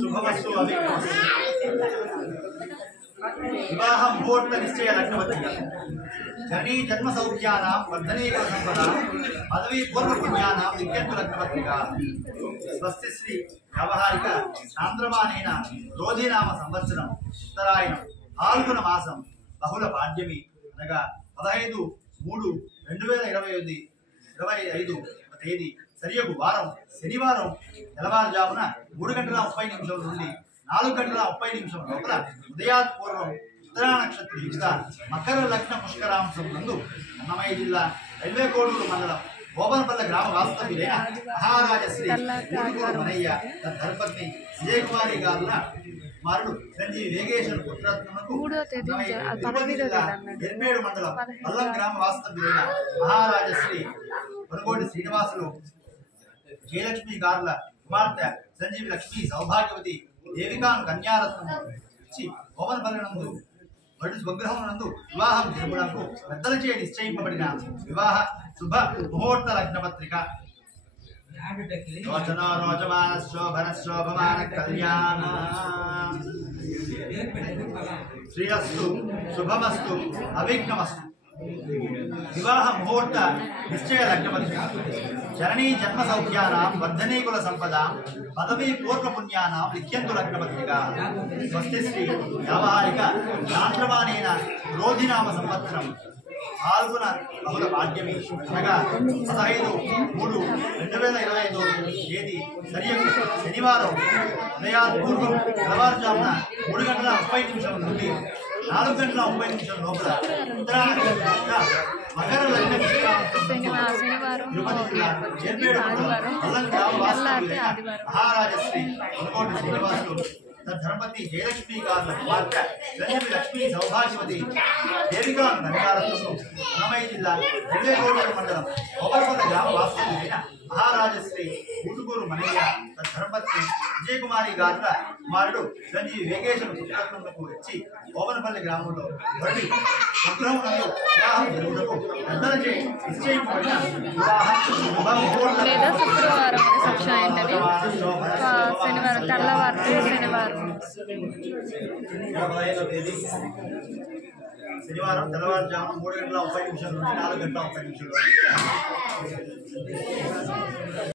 शुभमस्तु विवाह मुहूर्त निश्चय लग्नवत्या जनी जन्म सौख्यानां वर्धनीकरण संपदा पदवी पूर्व पुण्यानां विज्ञान लग्नवत्या स्वस्ति श्री व्यावहारिक चांद्रमानेन रोधिनाम संवत्सरम उत्तरायणं फाल्गुन मासं बहुल पाड्यमी అనగా 15/3/2025 తేదీ సరియగు వారం శనివారం తెల్లవారుజామున 3:30 నుండి 4:30 లోపల ఉదయాత్పూర్వం ఉత్తరా నక్షత్ర యుక్త మకర లగ్న పుష్కరాంశం నందు అన్నమయ్య జిల్లా రైల్వే కోడూరు మండలం గోపనపల్లి గ్రామ వాస్తవ్యులైన మహారాజశ్రీ మనయ్య ధర్మపత్ని విజయకుమారి గారుల కుమారుడు చిరంజీవి వేగేశ్వర పుత్రరత్నములకు ఎర్మేడు మండలం పల్లం గ్రామ వాస్తవ్యులైన మహారాజశ్రీ కొనుగోటి శ్రీనివాసులు జయలక్ష్మి గారుల కుమార్తె సంజీవి లక్ష్మి సౌభాగ్యవతి దేవికాను కన్యారత్నం ఇచ్చి గోపనపల్లి నందు వరుడు స్వగృహం నందు వివాహం జరుపుటకు పెద్దలచే నిశ్చయింపబడిన వివాహ శుభ ముహూర్త లగ్నపత్రిక రోచన రోచమాన శోభన శోభమాన కళ్యాణ శ్రీరస్తు శుభమస్తు అవిఘ్నమస్తు विवाह मुहूर्त निश्चय लग्नपत्रिका जननी जन्म सौख्यानां वर्धनीकुल संपदा पदवी पूर्व पुण्यानां लिख्यन्तु लग्नपत्रिका स्वस्ति श्री व्यावहारिक चांद्रमानेन रोधिनाम संवत्सरं फाल्गुन बहुल पाड्यमी అనగా 15/3/2025 తేదీ సరియగు శనివారం ఉదయాత్పూర్వం తెల్లవారుజామున 3:30 నుండి 4:30 లోపల ఉత్తరా నక్షత్ర మకర లగ్న మహారాజశ్రీ కొనుగోటి శ్రీనివాసులు ధర్మపతి జయలక్ష్మి గారుల కుమార్తె సంజీవి లక్ష్మి సౌభాగ్యవతి దేవికాను కన్యారత్నము అన్నమయ్య జిల్లా రైల్వే కోడూరు మండలం గోపనపల్లి గ్రామ వాస్తవ్యులైన మహారాజశ్రీ ఊటుకూరు మనయ్య ధర్మపత్ని విజయకుమారి గారుల కుమారుడు చిరంజీవి వేగేశ్వర పుత్రరత్నములకు వచ్చి గోపనపల్లి గ్రామంలో వరుడి స్వగృహం నందు వివాహం జరుగుటకు పెద్దలచే నిశ్చయింపబడిన లేదా శుక్రవారం శనివారం తెల్లవారు శనివారం తెల్లవారుజామున 3:30 నుండి 4:30